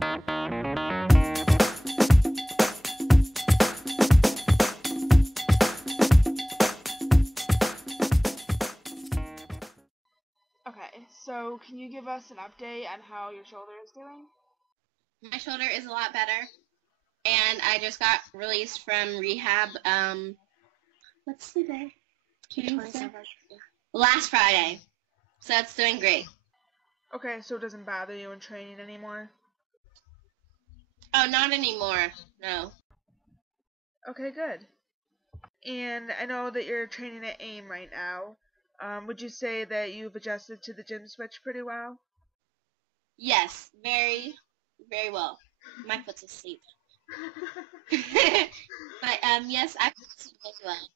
Okay, so can you give us an update on how your shoulder is doing? My shoulder is a lot better, and I just got released from rehab, what's the day? Tuesday? Last Friday. So it's doing great. Okay, so it doesn't bother you in training anymore? Oh, not anymore. No. Okay, good. And I know that you're training at AIM right now. Would you say that you've adjusted to the gym switch pretty well? Yes, very, very well. My foot's asleep. But, yes, I feel very well.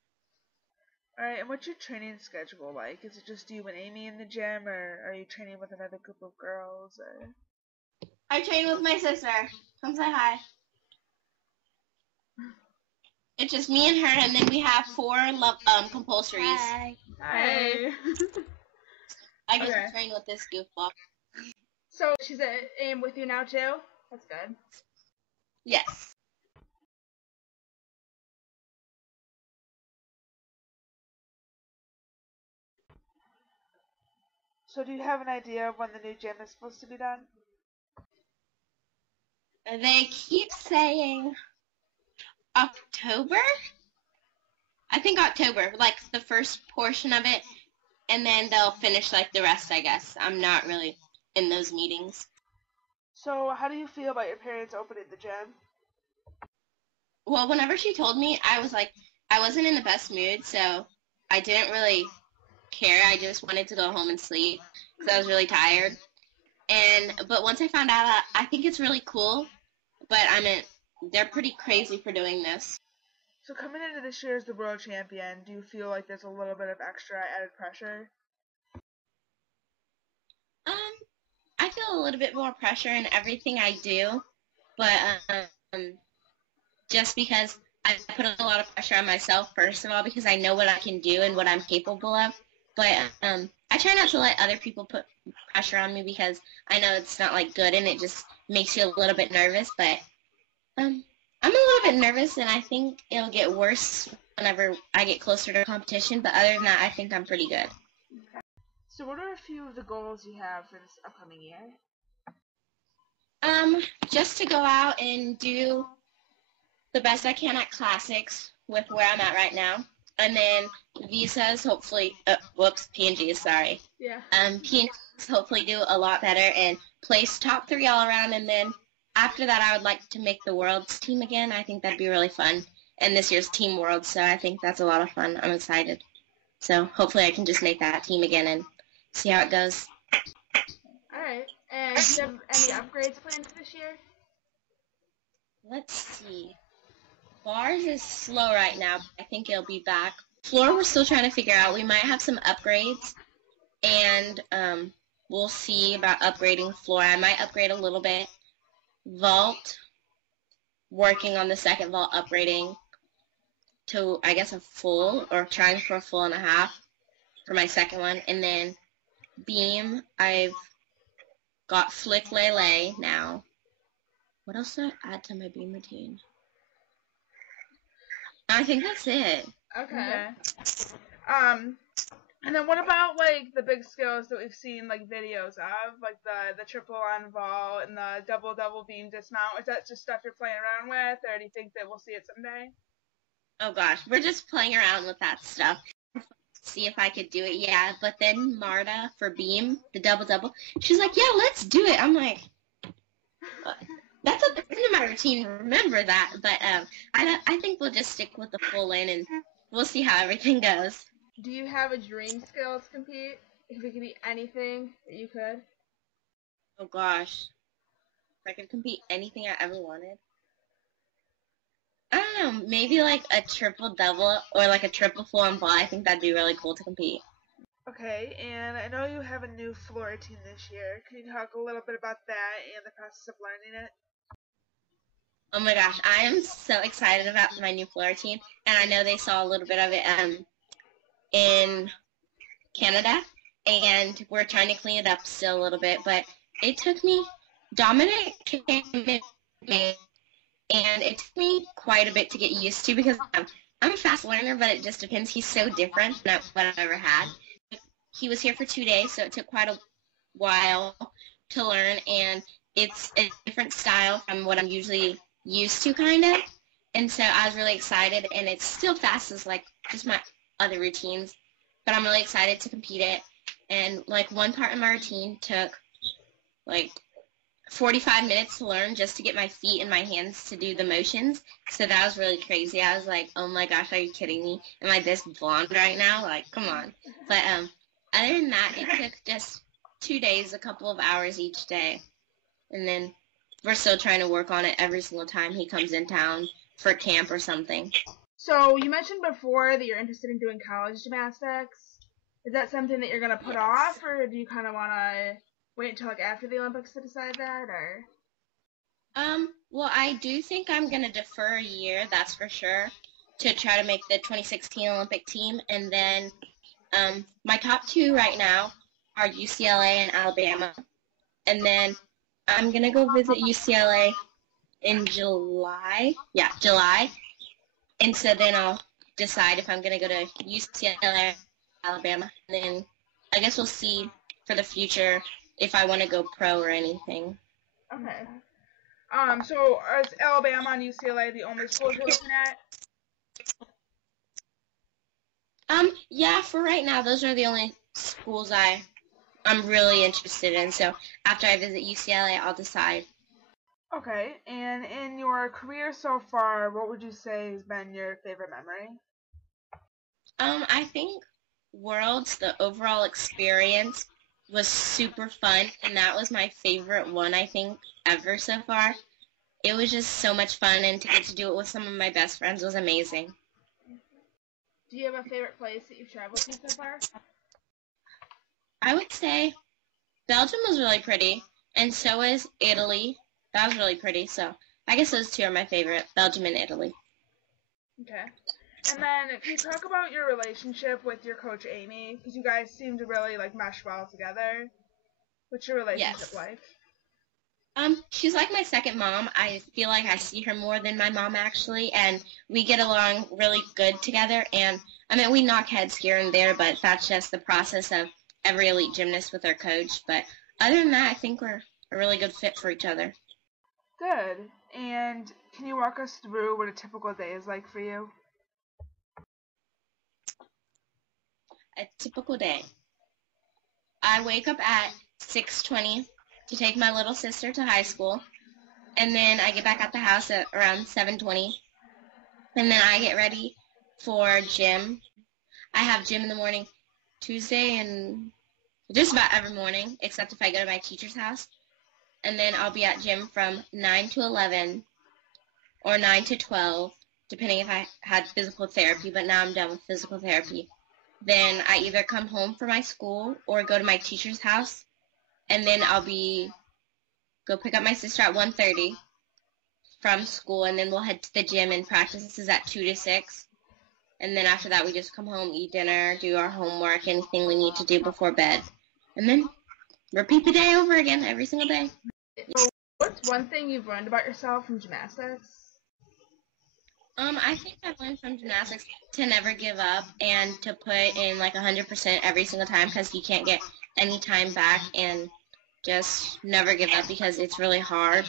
Alright, and what's your training schedule like? Is it just you and Amy in the gym, or are you training with another group of girls? Or... I train with my sister. Come say hi. It's just me and her, and then we have 4 compulsories. Hi. Hi. I just train with this goofball. So she's at AIM with you now too? That's good. Yes. So do you have an idea of when the new gym is supposed to be done? They keep saying October? I think October, like the first portion of it, and then they'll finish like the rest, I guess. I'm not really in those meetings. So how do you feel about your parents opening the gym? Well, whenever she told me, I was like, I wasn't in the best mood, so I didn't really care. I just wanted to go home and sleep because I was really tired. But once I found out, I think it's really cool. But I mean, they're pretty crazy for doing this. So coming into this year as the world champion, do you feel like there's a little bit of extra added pressure? I feel a little bit more pressure in everything I do, but just because I put a lot of pressure on myself, first of all, because I know what I can do and what I'm capable of. But I try not to let other people put pressure on me because I know it's not like good and it just makes you a little bit nervous. But I'm a little bit nervous, and I think it'll get worse whenever I get closer to competition. But other than that, I think I'm pretty good. Okay. So what are a few of the goals you have for this upcoming year? Just to go out and do the best I can at classics with where I'm at right now. And then visas, hopefully, PNGs, sorry. Yeah. PNGs hopefully do a lot better and place top 3 all around. And then after that, I would like to make the world's team again. I think that'd be really fun. And this year's Team World, so I think that's a lot of fun. I'm excited. So hopefully I can just make that team again and see how it goes. All right. And do you have any upgrades planned for this year? Let's see. Bars is slow right now, but I think it'll be back. Floor, we're still trying to figure out. We might have some upgrades, and we'll see about upgrading floor. I might upgrade a little bit. Vault, working on the second vault, upgrading to, I guess, a full, or trying for a 1.5 for my second one. And then beam, I've got Flick Lele now. What else did I add to my beam routine? I think that's it. Okay. And then what about like the big skills that we've seen like videos of, like the triple on vault and the double beam dismount? Is that just stuff you're playing around with, or do you think that we'll see it someday? Oh gosh, we're just playing around with that stuff. See if I could do it, yeah. But then Marta for beam, the double, she's like, yeah, let's do it. I'm like, that's at the end of my routine. Remember that. But I think we'll just stick with the full in, and we'll see how everything goes. Do you have a dream skill to compete? If it could be anything that you could. Oh gosh, if I could compete anything I ever wanted. I don't know, maybe like a triple double or like a triple full on ball. I think that'd be really cool to compete. Okay, and I know you have a new floor routine this year. Can you talk a little bit about that and the process of learning it? Oh my gosh, I am so excited about my new floor routine, and I know they saw a little bit of it in Canada, and we're trying to clean it up still a little bit, but it took me Dominic came in May, and it took me quite a bit to get used to because I'm a fast learner, but it just depends. He's so different than what I've ever had. He was here for 2 days, so it took quite a while to learn, and it's a different style from what I'm usually used to, kind of. And so I was really excited, and it's still fast as like just my other routines, but I'm really excited to compete it. And like one part of my routine took like 45 minutes to learn just to get my feet and my hands to do the motions. So that was really crazy. I was like, oh my gosh, are you kidding me? Am I this blonde right now? Like, come on. But other than that, it took just 2 days, a couple of hours each day. And then we're still trying to work on it every single time he comes in town for camp or something. So you mentioned before that you're interested in doing college gymnastics. Is that something that you're going to put off, or do you kind of want to wait until like after the Olympics to decide that, or? Well, I do think I'm going to defer a year, that's for sure, to try to make the 2016 Olympic team. And then my top two right now are UCLA and Alabama. And then I'm going to go visit UCLA in July. Yeah, July. And so then I'll decide if I'm going to go to UCLA or Alabama. And then I guess we'll see for the future if I want to go pro or anything. Okay. So is Alabama and UCLA the only schools you're looking at? Yeah, for right now, those are the only schools I'm really interested in. So after I visit UCLA, I'll decide. Okay, and in your career so far, what would you say has been your favorite memory? I think Worlds, the overall experience was super fun, and that was my favorite one, I think, ever so far. It was just so much fun, and to get to do it with some of my best friends was amazing. Do you have a favorite place that you've traveled to so far? I would say Belgium was really pretty, and so is Italy. That was really pretty, so I guess those two are my favorite, Belgium and Italy. Okay. And then, can you talk about your relationship with your coach, Amy? Because you guys seem to really, like, mesh well together. What's your relationship like? She's like my second mom. I feel like I see her more than my mom, actually, and we get along really good together. And, I mean, we knock heads here and there, but that's just the process of every elite gymnast with their coach. But other than that, I think we're a really good fit for each other. Good. And can you walk us through what a typical day is like for you? A typical day. I wake up at 6:20 to take my little sister to high school, and then I get back at the house at around 7:20, and then I get ready for gym. I have gym in the morning Tuesday and just about every morning, except if I go to my teacher's house, and then I'll be at gym from 9 to 11 or 9 to 12, depending if I had physical therapy, but now I'm done with physical therapy. Then I either come home from my school or go to my teacher's house, and then I'll go pick up my sister at 1:30 from school, and then we'll head to the gym and practice is at 2 to 6. And then after that, we just come home, eat dinner, do our homework, anything we need to do before bed, and then repeat the day over again every single day. So what's one thing you've learned about yourself from gymnastics? I think I've learned from gymnastics to never give up and to put in like 100% every single time because you can't get any time back, and just never give up because it's really hard.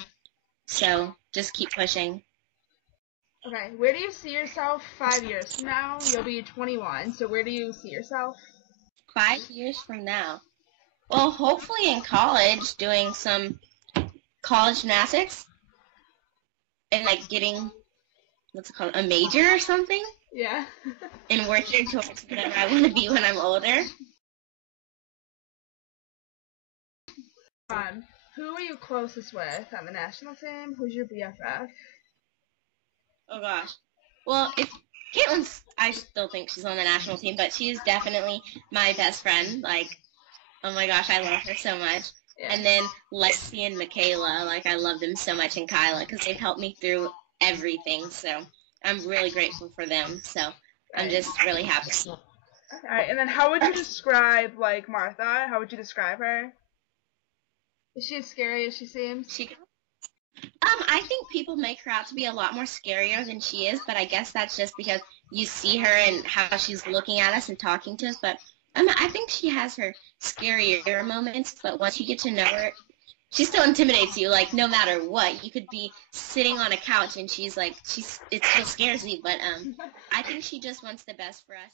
So just keep pushing. Okay, where do you see yourself 5 years from now? You'll be 21, so where do you see yourself? 5 years from now. Well, hopefully in college, doing some college gymnastics and like getting, what's it called, a major or something, Yeah. and working towards whatever I want to be when I'm older. Who are you closest with on the national team? Who's your BFF? Oh gosh. Well, if Caitlin's, I still think she's on the national team, but she is definitely my best friend. Like, oh my gosh, I love her so much. Yeah. And then Lexi and Michaela, like I love them so much, and Kyla, because they've helped me through everything. So I'm really grateful for them. So I'm just really happy. Alright, and then how would you describe, like, Martha? How would you describe her? Is she as scary as she seems? I think people make her out to be a lot more scarier than she is, but I guess that's just because you see her and how she's looking at us and talking to us. But I think she has her scarier moments, but once you get to know her, she still intimidates you. Like no matter what, you could be sitting on a couch and it still scares me. But I think she just wants the best for us.